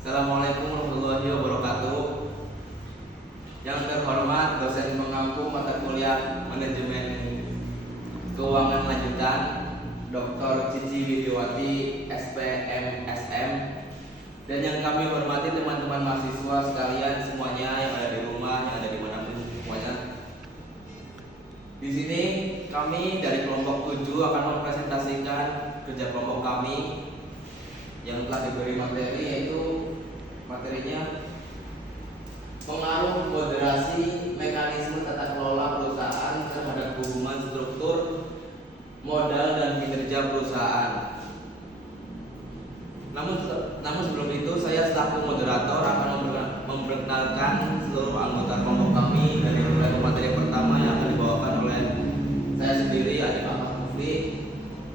Assalamualaikum warahmatullahi wabarakatuh. Yang terhormat dosen pengampu mata kuliah Manajemen Keuangan Lanjutan Dr. Cici Widiawati SPMSM, dan yang kami hormati teman-teman mahasiswa sekalian semuanya yang ada di rumah, yang ada di manapun semuanya. Di sini kami dari kelompok 7 akan mempresentasikan kerja kelompok kami yang telah diberi materi, yaitu materinya pengaruh moderasi mekanisme tata kelola perusahaan terhadap hubungan struktur modal dan kinerja perusahaan. Namun sebelum itu saya selaku moderator akan memperkenalkan seluruh anggota kelompok kami dari mulai materi pertama yang akan dibawakan oleh saya sendiri, Adi Ahmad Mufli,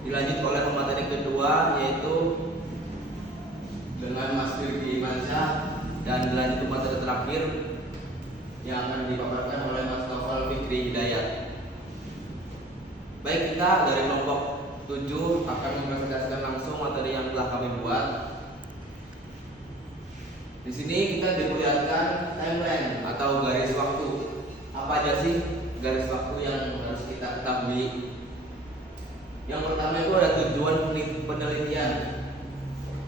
dilanjut oleh materi kedua yaitu dengan Mas Firgi Mansyah, dan dilanjut materi terakhir yang akan dipaparkan oleh Mas Novel Fikri Hidayat. Baik, kita dari kelompok 7 akan mempresentasikan langsung materi yang telah kami buat. Di sini kita diperlihatkan timeline atau garis waktu. Apa aja sih garis waktu yang harus kita ketahui? Yang pertama itu ada tujuan penelitian.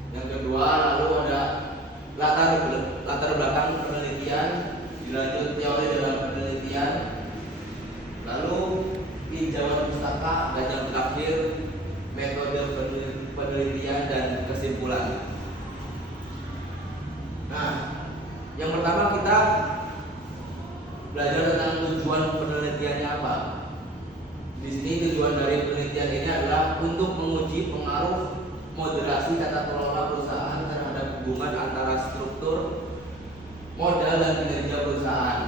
Yang kedua lalu ada latar belakang penelitian, dilanjut teori dalam penelitian, lalu pinjaman pustaka, dan yang terakhir metode penelitian dan kesimpulan. Nah, yang pertama kita belajar tentang tujuan penelitiannya apa. Di sini tujuan dari penelitian ini adalah untuk menguji pengaruh moderasi tata kelola perusahaan terhadap hubungan antara struktur modal dan kinerja perusahaan.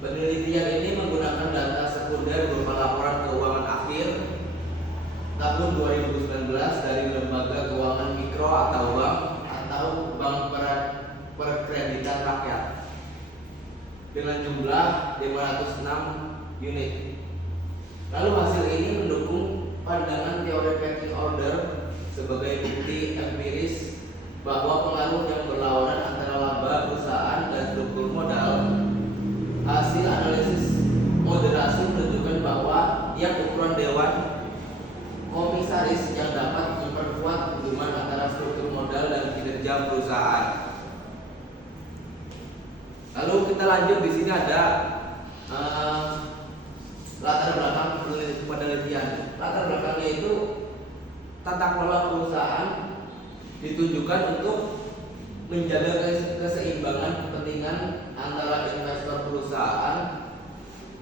Penelitian ini menggunakan data sekunder berupa laporan keuangan akhir tahun 2019 dari lembaga keuangan mikro atau bank perkreditan rakyat dengan jumlah 506 unit. Lalu hasil ini mendukung pandangan teori pecking order sebagai bukti empiris bahwa pengaruh yang berlawanan antara laba perusahaan dan struktur modal. Hasil analisis moderasi menunjukkan bahwa yang ukuran dewan komisaris yang dapat memperkuat hubungan antara struktur modal dan kinerja perusahaan. Lalu kita lanjut, di sini ada latar belakang penelitian. Latar belakangnya itu tata kelola perusahaan ditujukan untuk menjaga keseimbangan kepentingan antara investor perusahaan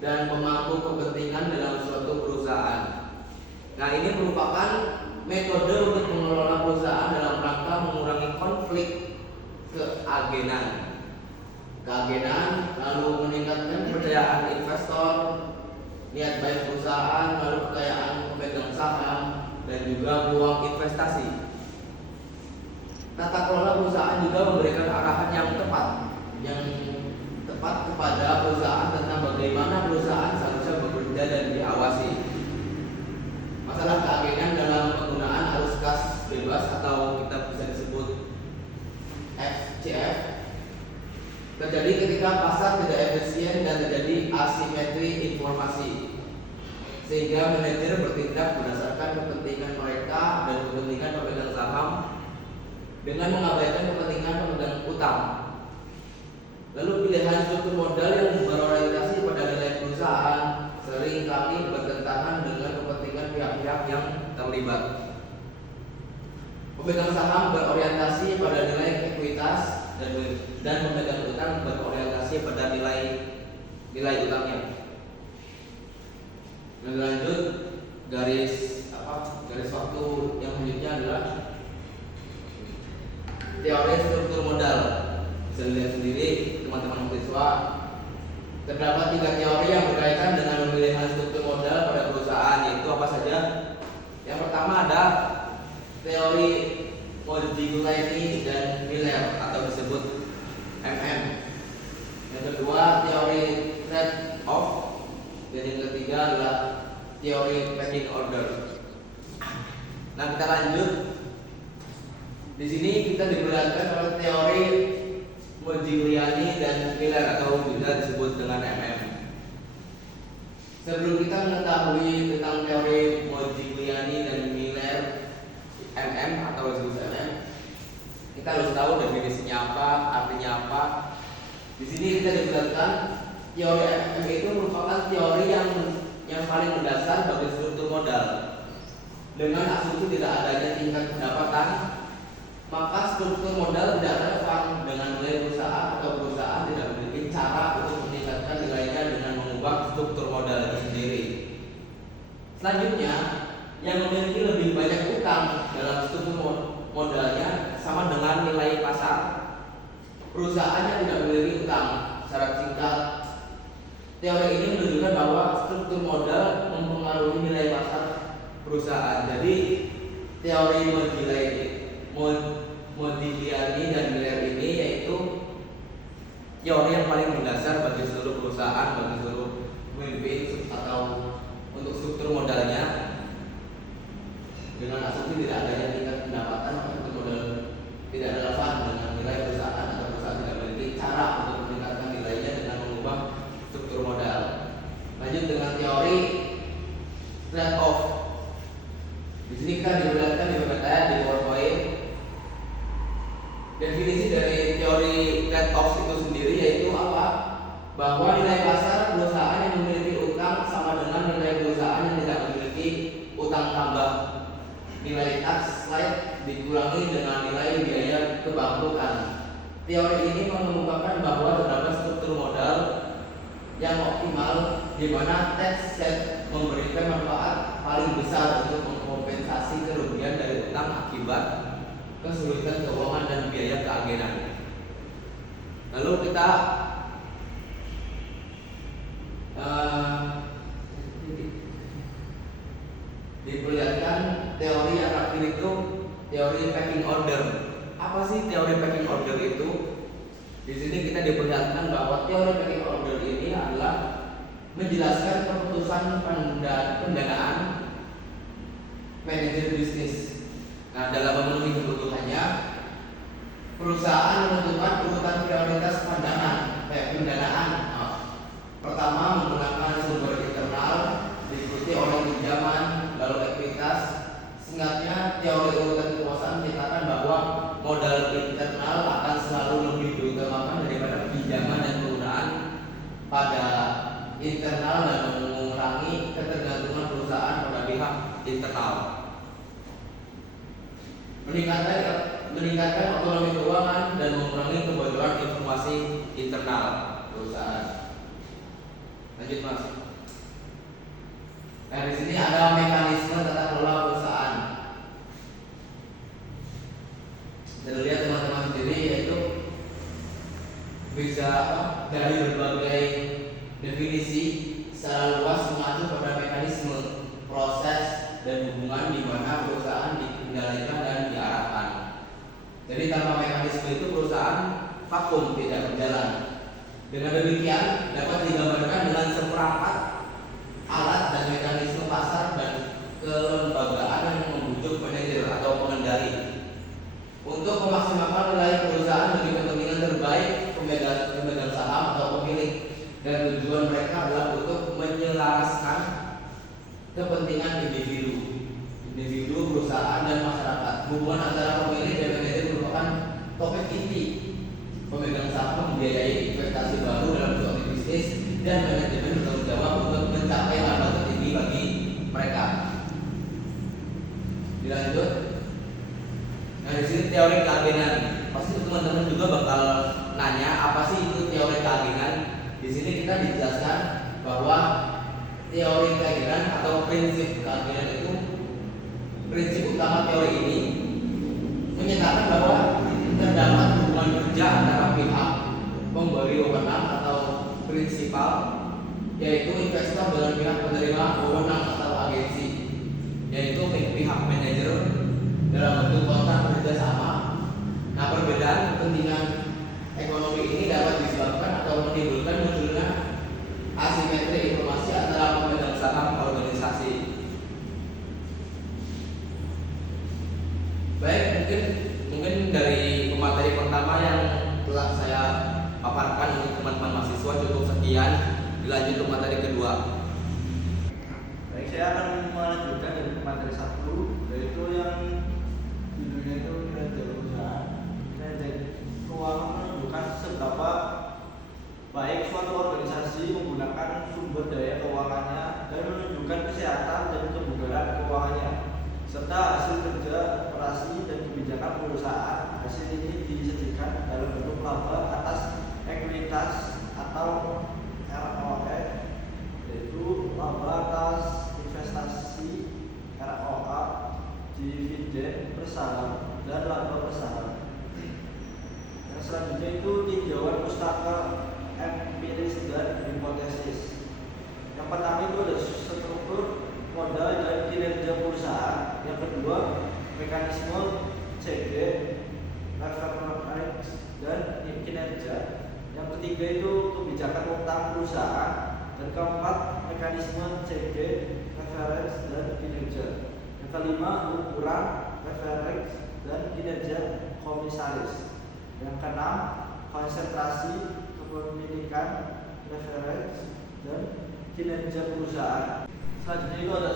dan pemangku kepentingan dalam suatu perusahaan. Nah, ini merupakan metode untuk mengelola perusahaan dalam rangka mengurangi konflik keagenan, lalu meningkatkan kepercayaan investor, niat baik perusahaan, lalu kekayaan pemegang saham, dan juga peluang investasi. Tata kelola perusahaan juga memberikan arahan yang tepat kepada perusahaan tentang bagaimana perusahaan seharusnya bekerja dan diawasi. Masalah keagenan dalam penggunaan arus kas bebas atau kita bisa disebut FCF terjadi ketika pasar tidak efisien dan terjadi asimetri informasi, sehingga manajer bertindak berdasarkan kepentingan mereka dan kepentingan pemegang saham dengan mengabaikan kepentingan pemegang utang. Lalu pilihan struktur modal yang berorientasi pada nilai perusahaan sering kali bertentangan dengan kepentingan pihak-pihak yang terlibat. Pemegang saham berorientasi pada nilai ekuitas dan pemegang utang berorientasi pada nilai utangnya. Lanjut, garis waktu yang selanjutnya adalah teori struktur modal. Bisa dilihat sendiri teman-teman mahasiswa, terdapat 3 teori yang berkaitan dengan pemilihan struktur modal pada perusahaan, yaitu apa saja? Yang pertama ada teori Modigliani dan Miller atau disebut MM. Yang kedua teori trade off, dan yang ketiga adalah teori pecking order. Nah, kita lanjut. Di sini kita diperlihatkan oleh teori teori Modigliani dan Miller atau juga disebut dengan MM. Sebelum kita mengetahui tentang teori Modigliani dan Miller MM atau disebut MM, kita harus tahu definisinya apa, artinya apa. Di sini kita dijelaskan teori MM itu merupakan teori yang paling mendasar bagi struktur modal. Dengan asumsi tidak adanya tingkat pendapatan, maka struktur modal tidak relevan dengan nilai perusahaan atau perusahaan tidak memiliki cara untuk meningkatkan nilainya dengan mengubah struktur modal itu sendiri. Selanjutnya, yang memiliki lebih banyak utang dalam struktur modalnya sama dengan nilai pasar. Perusahaan yang tidak memiliki utang. Secara singkat, teori ini menunjukkan bahwa struktur modal mempengaruhi nilai pasar perusahaan. Jadi teori Modigliani dan Miller ini yaitu teori yang paling mendasar bagi seluruh perusahaan, bagi seluruh pemimpin atau untuk struktur modalnya. Dengan asumsi tidak adanya tingkat pendapatan, maka struktur modal tidak relevan dengan nilai perusahaan atau perusahaan tidak memiliki cara untuk meningkatkan nilainya dengan mengubah struktur modal. Lanjut dengan teori trade off. Di sini kita dijelaskan di PPT di PowerPoint. Definisi dari teori trade off itu sendiri yaitu apa? Bahwa nilai pasar perusahaan yang memiliki utang sama dengan nilai perusahaan yang tidak memiliki utang tambah. Nilai tax slide dikurangi dengan nilai biaya kebangkrutan. Teori ini mengemukakan bahwa terdapat struktur modal yang optimal di mana tax set memberikan manfaat paling besar untuk mengkompensasi kerugian dari utang akibat kesulitan keuangan dan biaya keagenan. Lalu kita diperlihatkan teori yang terakhir itu teori pecking order. Apa sih teori pecking order itu? Di sini kita diperlihatkan bahwa teori pecking order ini adalah menjelaskan keputusan pendanaan manajer bisnis. Nah, dalam memenuhi kebutuhannya, perusahaan menentukan urutan prioritas pendanaan. Pertama, menggunakan sumber internal, diikuti oleh pinjaman, lalu ekuitas. Singkatnya, teori urutan kekuasaan menyatakan bahwa modal internal akan selalu lebih diutamakan daripada pinjaman dan penggunaan pada internal dan mengurangi ketergantungan perusahaan pada pihak internal. Meningkatkan otonomi keuangan dan mengurangi kebocoran informasi internal perusahaan. Lanjut Mas. Nah, di sini ada mekanisme tata kelola perusahaan. Kita lihat teman-teman sendiri yaitu bisa dari berbagai definisi secara luas mengacu pada mekanisme, proses dan hubungan di mana perusahaan dikendalikan dan diarahkan. Jadi tanpa mekanisme itu perusahaan vakum, tidak berjalan. Dengan demikian dapat digambarkan dengan seperangkat alat dan mekanisme pasar dan kelembagaan yang membujuk manajer atau pengendali untuk memaksimalkan nilai perusahaan demi kepentingan terbaik pemegang saham atau pemilik, dan tujuan mereka adalah untuk menyelaraskan kepentingan individu, perusahaan dan masyarakat. Hubungan antara pemilik dan manajer merupakan topik inti. Pemegang saham membiayai investasi baru dalam suatu bisnis dan manajemen bertanggung jawab untuk mencapai laba tertinggi bagi mereka. Dilanjut. Nah, di sini teori keagenan. Pasti teman-teman juga bakal nanya apa sih itu teori keagenan. Di sini kita dijelaskan bahwa teori keagenan atau prinsip keagenan itu, prinsip utama teori ini menyatakan bahwa terdapat hubungan kerja antara pihak pemberi wewenang atau prinsipal, yaitu investor, dengan pihak penerima wewenang atau agensi, yaitu pihak manajer dalam bentuk kontrak kerjasama. Nah, perbedaan kepentingan ekonomi ini dapat disebabkan atau menimbulkan munculnya asimetri informasi antara pemegang saham organisasi. Baik, mungkin dari pemateri pertama yang mayoritas atau ROE, yaitu laba atas investasi ROA, dividen per saham, dan laba per saham. Yang selanjutnya itu tinjauan pustaka empiris dan hipotesis. Yang pertama itu ada struktur modal dan kinerja perusahaan. Yang kedua, mekanisme CG, leverage dan kinerja. Yang ketiga itu kebijakan utang perusahaan. Dan keempat, mekanisme CG, leverage dan kinerja. Yang kelima, ukuran leverage dan kinerja komisaris. Yang keenam, konsentrasi kepemilikan leverage dan kinerja perusahaan. Selanjutnya itu ada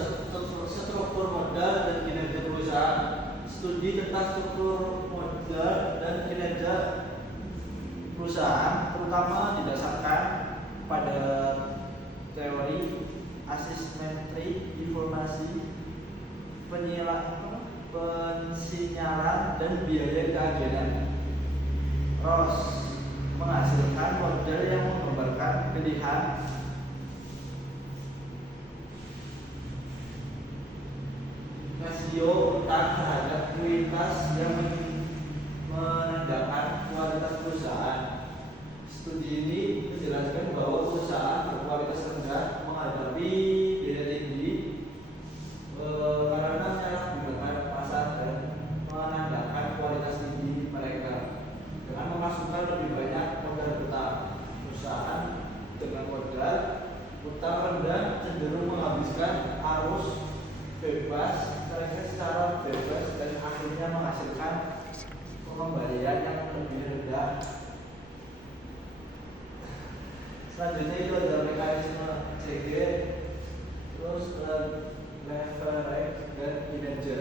struktur modal dan kinerja perusahaan. Studi tentang struktur modal dan kinerja perusahaan terutama didasarkan pada teori asimetri informasi, pensinyalan dan biaya keagenan. Ross menghasilkan model yang menggambarkan pilihan rasio utang terhadap kualitas yang menandakan kualitas perusahaan. Studi ini menjelaskan bahwa perusahaan berkualitas rendah menghadapi biaya tinggi karena menyalahgunakan pasar dan menandakan kualitas tinggi mereka dengan memasukkan lebih banyak modal utang. Perusahaan dengan modal utang rendah cenderung menghabiskan arus bebas secara bebas dan akhirnya menghasilkan pengembalian yang lebih rendah. Selanjutnya itu adalah mekanisme CG, terus leverage dan kinerja.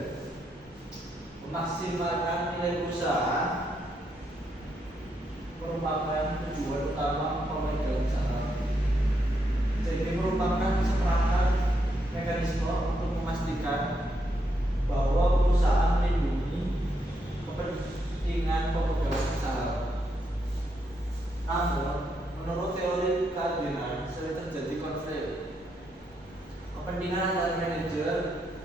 Memaksimalkan nilai perusahaan merupakan tujuan utama pemegang saham. CG merupakan seperangkat mekanisme untuk memastikan bahwa perusahaan melindungi kepentingan pemegang saham. Namun, menurut teori keadilan, sering terjadi konflik kepentingan antara manajer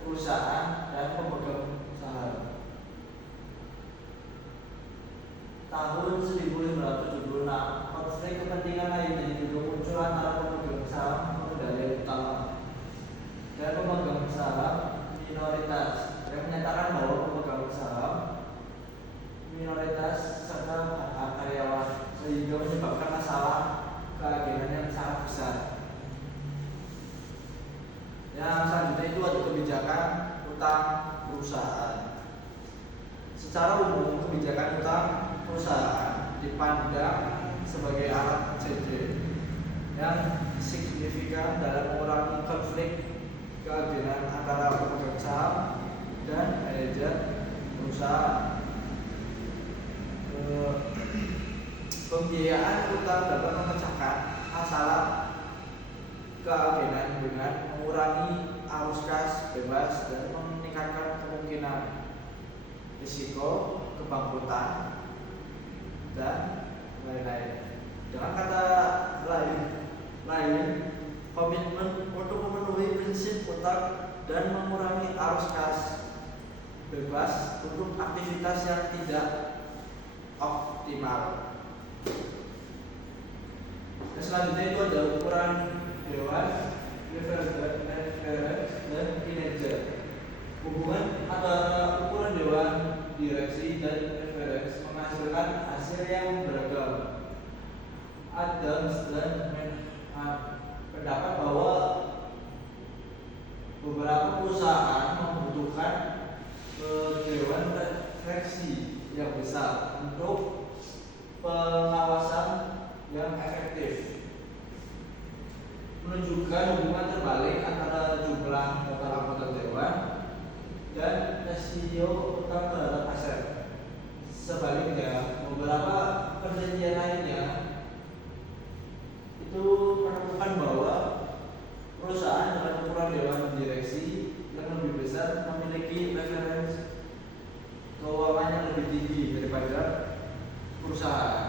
perusahaan dan pemegang saham. Tahun 1976, konflik kepentingan lainnya juga muncul antara pemegang saham pengendali utama dan pemegang saham minoritas yang menyatakan bahwa pemegang saham minoritas serta hak karyawan sehingga menyebabkan masalah keagenan yang sangat besar. Yang selanjutnya itu ada kebijakan utang perusahaan. Secara umum kebijakan utang perusahaan dipandang sebagai alat CG yang signifikan dalam mengurangi konflik keagenan antara pemegang saham dan manajer perusahaan. Pembiayaan utang dapat memecahkan masalah keagenan dengan mengurangi arus kas bebas dan meningkatkan kemungkinan risiko kebangkrutan dan lain-lain. Dengan kata lain, komitmen untuk memenuhi prinsip utang dan mengurangi arus kas bebas untuk aktivitas yang tidak optimal. Dan selanjutnya itu ada ukuran dewan, leverage dan kinerja. Hubungan antara ukuran dewan, direksi dan leverage menghasilkan hasil yang beragam. Adams dan pendapat bahwa beberapa perusahaan membutuhkan dewan refleksi yang besar untuk pengawasan yang efektif, menunjukkan hubungan terbalik antara jumlah total anggota dewan dan rasio utang terhadap aset. Sebaliknya, beberapa penelitian lainnya itu menemukan bahwa perusahaan dengan ukuran dewan direksi yang lebih besar memiliki referensi keuangan yang lebih tinggi daripada perusahaan.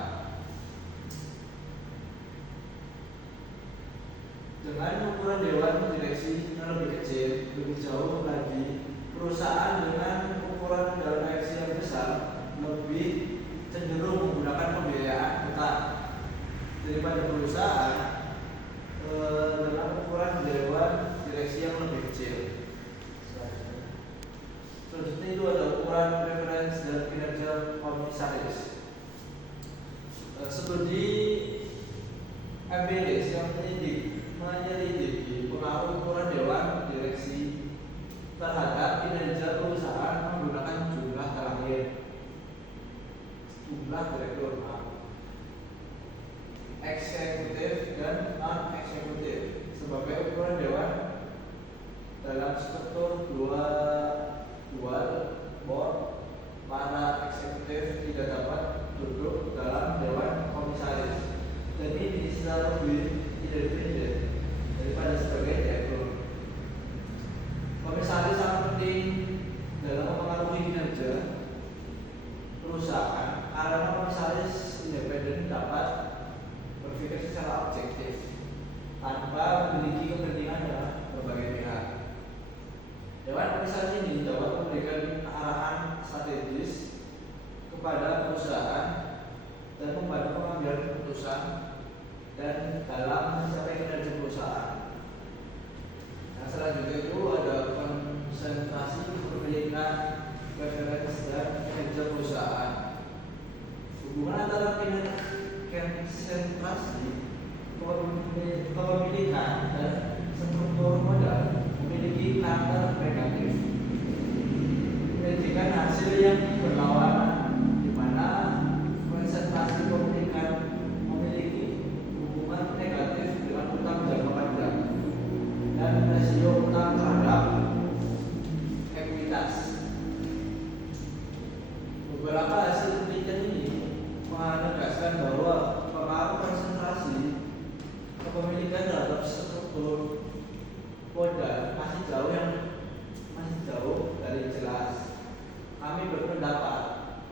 Dengan ukuran dewan direksi yang lebih kecil, lebih jauh lagi, perusahaan dengan ukuran dewan direksi yang besar lebih cenderung menggunakan pembiayaan tetap daripada perusahaan dengan ukuran dewan direksi yang lebih kecil. Selanjutnya itu ada ukuran referensi dan kinerja komisaris. Studi empiris yang menyelidiki pengaruh ukuran dewan direksi terhadap kinerja perusahaan menggunakan jumlah terakhir, jumlah direktur, eksekutif dan non eksekutif sebagai ukuran dewan dalam struktur dua board. Para eksekutif tidak dapat duduk dalam dewan komisaris dan ini secara lebih independen daripada sebagai direktur. Komisaris sangat penting dalam mempengaruhi kinerja perusahaan karena komisaris independen dapat berpikir secara objektif tanpa memiliki kepentingan dalam berbagai pihak. Dewan komisaris ini dapat memberikan arahan strategis kepada perusahaan dan membantu pengambilan keputusan dan dalam mencapai kinerja perusahaan. Nah, selanjutnya itu ada konsentrasi kepemilikan, preferensi dan kinerja perusahaan. Hubungan antara konsentrasi kepemilikan dan struktur modal memiliki karakter negatif, menjadikan hasil yang berlawanan, di mana konsentrasi kepemilikan memiliki hubungan negatif dengan utang jangka panjang dan rasio utang terhadap ekuitas. Beberapa hasil penelitian ini menegaskan bahwa pengaruh konsentrasi kepemilikan terhadap struktur modal masih jauh dari jelas. Kami berpendapat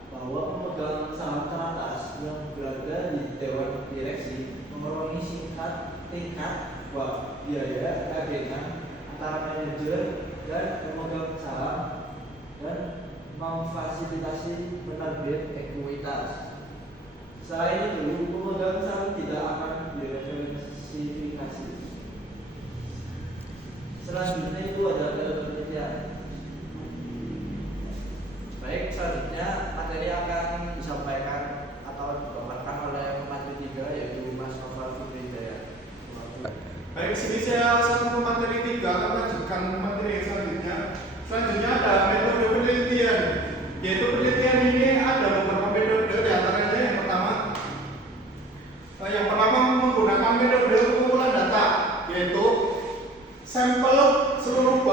bahwa pemegang saham teratas yang berada di dewan direksi memenuhi tingkat biaya adegan antara manajer dan pemegang saham dan memfasilitasi penerbit ekuitas. Selain itu, pemegang saham tidak akan direferensifikasi. Selanjutnya itu ada penelitian. Baik, selanjutnya materi akan disampaikan atau dipaparkan oleh pemateri 3 yaitu Mas Novel Fitrihidayat. Baik, sini saya sambung materi 3 akan lanjutkan materi selanjutnya. Selanjutnya ada metode penelitian, yaitu penelitian ini ada beberapa metode, di antaranya yang pertama menggunakan metode pengumpulan data, yaitu sampel seluruh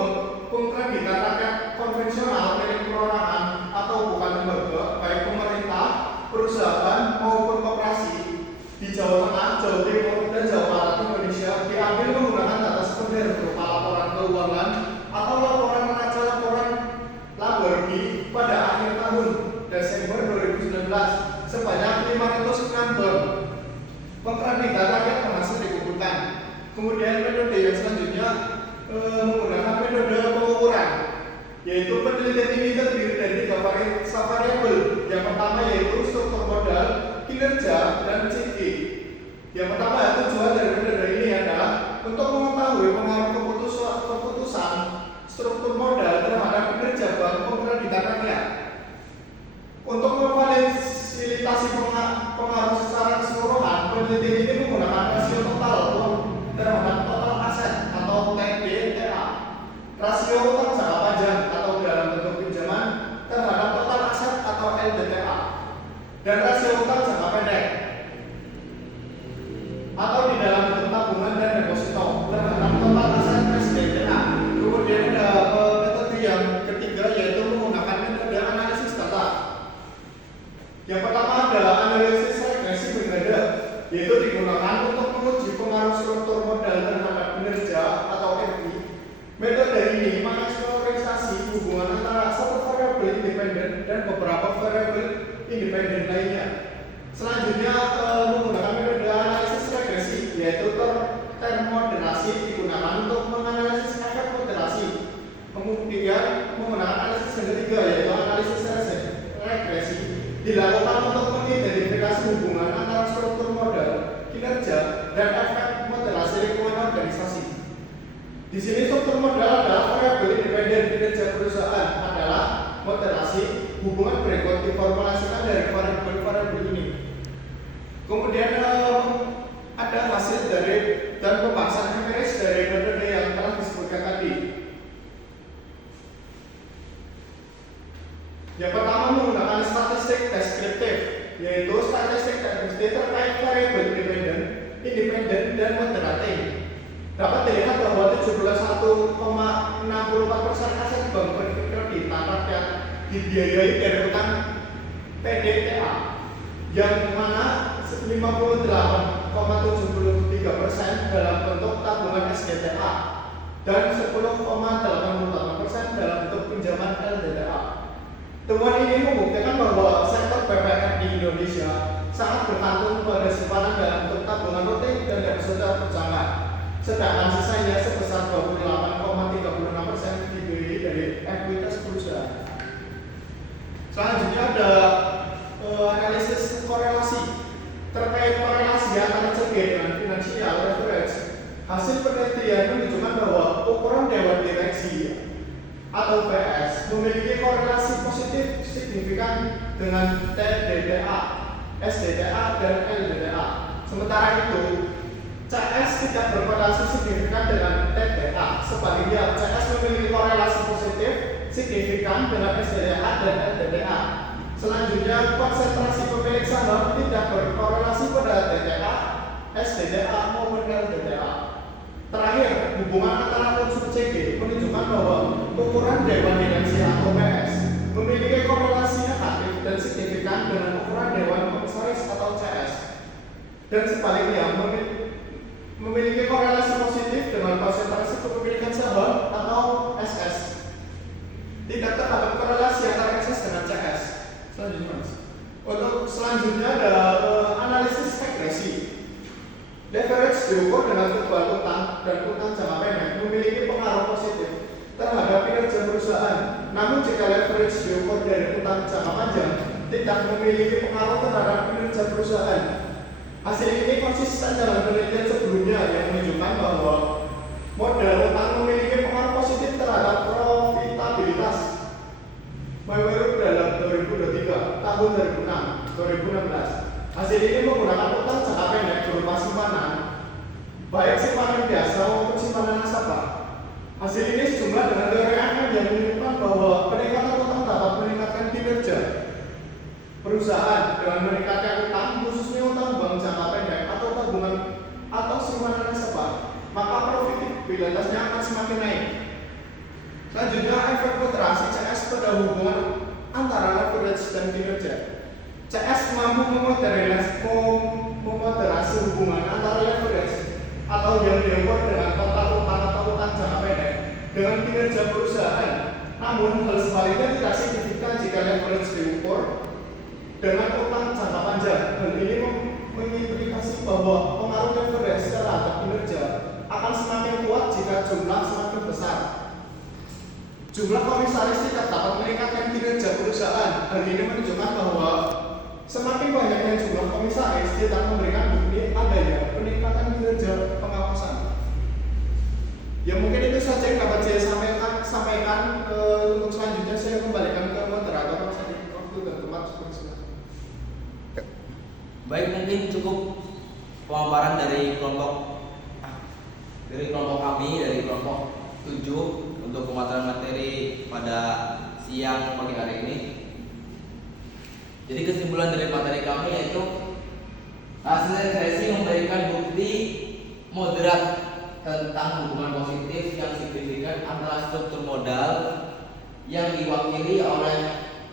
pengkreditan rakyat konvensional milik perorangan atau bukan lembaga, baik pemerintah, perusahaan maupun koperasi di Jawa Tengah, Jawa Timur, dan Jawa Barat Indonesia diambil menggunakan data sekunder berupa laporan keuangan atau laporan neraca laporan laba rugi pada akhir tahun Desember 2019 sebanyak 506 ton. Pengkreditan rakyat berhasil dikumpulkan. Kemudian metode yang selanjutnya menggunakan metode pengukuran, yaitu penelitian ini terdiri dari 3 variabel. Yang pertama yaitu struktur modal, kinerja, dan CV. Yang pertama tujuan dari metode ini adalah untuk mengetahui pengaruh keputusan struktur modal terhadap kinerja bank pengkreditan rakyat. Untuk memfasilitasi pengaruh secara keseluruhan, penelitian ini menggunakan rasio total uang terhadap total aset atau TDTA, rasio utang jangka panjang atau dalam bentuk pinjaman terhadap total aset atau LDTA, dan rasio utang jangka pendek atau di dalam bentuk tabungan dan deposito terhadap total aset SDTA. Kemudian ada metode yang ketiga yaitu menggunakan metode analisis data. Yang pertama ada analisis regresi berganda, yaitu digunakan untuk menguji pengaruh struktur modal terhadap kinerja atau FI. Metode ini mengeksplorasi hubungan antara satu variabel independen dan beberapa variabel independen lainnya. Selanjutnya menggunakan metode analisis regresi, yaitu termoderasi dan efek moderasi lingkungan organisasi. Di sini struktur modal adalah variabel independen kinerja perusahaan adalah moderasi. Hubungan berikut diformulasikan dari variabel ini. Kemudian ada hasil dari dan pembahasan empiris dari metode yang telah disebutkan tadi. Yang pertama menggunakan statistik deskriptif, yaitu statistik deskriptif terkait variabel independen dan moderating. Dapat dilihat bahwa 71,64% aset bank berkreditan rakyat dibiayai dari utang PDTA, yang mana 58,73% dalam bentuk tabungan SDTA dan 10,88% dalam bentuk pinjaman LDTA. Temuan ini membuktikan bahwa sektor BPR di Indonesia sangat bergantung pada simpanan dalam bentuk tabungan rutin dan deposito berjangka, sedangkan sisanya sebesar 28,36% dibiayai dari ekuitas perusahaan. Selanjutnya ada analisis korelasi terkait korelasi antara CG dengan financial leverage. Hasil penelitian menunjukkan bahwa ukuran dewan direksi atau PS memiliki korelasi positif signifikan dengan TDDA, SDTA, dan LDTA. Sementara itu, CS tidak berkorelasi signifikan dengan TDA. Sebaliknya, CS memiliki korelasi positif signifikan dengan SDTA dan LDTA. Selanjutnya, konsentrasi pemilik saham tidak berkorelasi pada TDA, SDTA maupun LDTA. Terakhir, hubungan antara unsur CG menunjukkan bahwa ukuran dewan direksi atau PS memiliki korelasi negatif dan signifikan dengan ukuran dewan komisaris atau CS, dan sebaliknya memiliki korelasi positif dengan konsentrasi kepemilikan saham atau SS. Tidak terdapat korelasi antara SS dengan CS. Selanjutnya ada analisis regresi. Leverage diukur dengan kebutuhan utang dan utang jangka pendek memiliki pengaruh positif terhadap kinerja perusahaan. Namun jika leverage diukur dari utang jangka panjang tidak memiliki pengaruh terhadap kinerja perusahaan. Hasil ini konsisten dengan penelitian sebelumnya yang menunjukkan bahwa modal utang memiliki pengaruh positif terhadap profitabilitas. Menurut dalam 2023 tahun 2016. Hasil ini menggunakan utang jangka pendek berupa simpanan, baik simpanan biasa maupun simpanan nasabah. Hasil ini sejumlah dengan teori yang menunjukkan bahwa peningkatan utang dapat meningkatkan kinerja perusahaan dengan meningkatkan utang, khususnya utang bank jangka pendek atau tabungan atau simpanan nasabah, maka profitabilitasnya akan semakin naik. Selanjutnya, efek moderasi CS pada hubungan antara leverage dan kinerja. CS mampu memoderasi hubungan antara leverage atau yang diukur dengan total utang atau utang jangka pendek dengan kinerja perusahaan. Namun hal sebaliknya tidak signifikan jika leverage diukur dengan utang jangka panjang. Hal ini mengimplikasi bahwa pengaruh leverage terhadap kinerja akan semakin kuat jika jumlah semakin besar. Jumlah komisaris tidak dapat meningkatkan kinerja perusahaan. Hal ini menunjukkan bahwa semakin banyaknya jumlah komisaris tidak memberikan bukti adanya peningkatan kinerja pengawasan. Ya mungkin itu saja yang dapat saya sampaikan. Untuk selanjutnya saya kembalikan ke moderator waktu dan tempat seperti. Baik, mungkin cukup pemaparan dari kelompok kami dari kelompok 7 untuk pemaparan materi pada siang pagi hari ini. Jadi kesimpulan dari materi kami yaitu hasil regresi memberikan bukti moderat tentang hubungan positif yang signifikan antara struktur modal yang diwakili oleh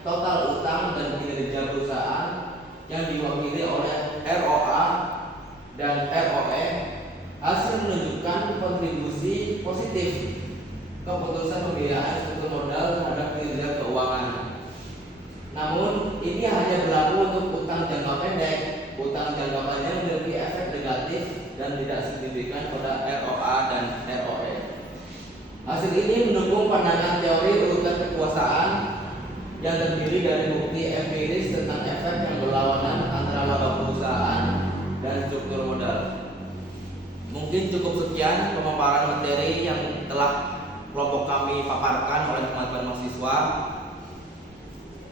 total utang dan kinerja perusahaan yang diwakili oleh ROA dan ROE. Hasil menunjukkan kontribusi positif keputusan pembiayaan struktur modal terhadap kinerja keuangan. Namun ini hanya berlaku untuk utang jangka pendek. Utang jangka panjang memiliki efek negatif dan tidak signifikan pada ROA dan ROE. Hasil ini mendukung pandangan teori urutan kekuasaan yang terdiri dari bukti empiris tentang efek yang berlawanan antara laba perusahaan dan struktur modal. Mungkin cukup sekian pemaparan materi yang telah kelompok kami paparkan oleh teman-teman mahasiswa.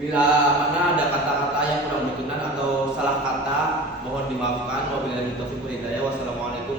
Bila mana ada kata-kata yang kurang berkenan atau salah kata, mohon dimaafkan. Wabillahi taufiq wal hidayah. Wassalamualaikum